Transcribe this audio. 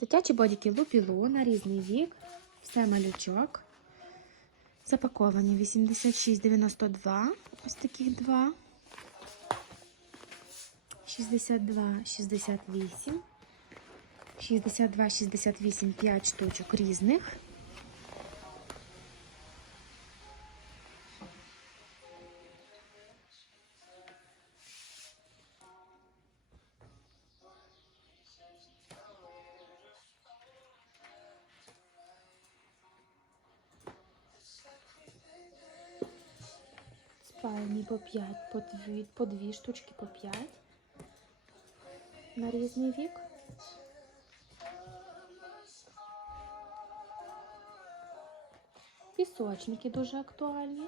Дитячі бодіки лупілу на різний вік. Все малючок. Запаковані 86,92. Ось таких два. 62, 68. 62, 68, 5 штучок різних. Спальні по 5, по 2, по 2 штучки по 5 на різний вік. Пісочники дуже актуальні.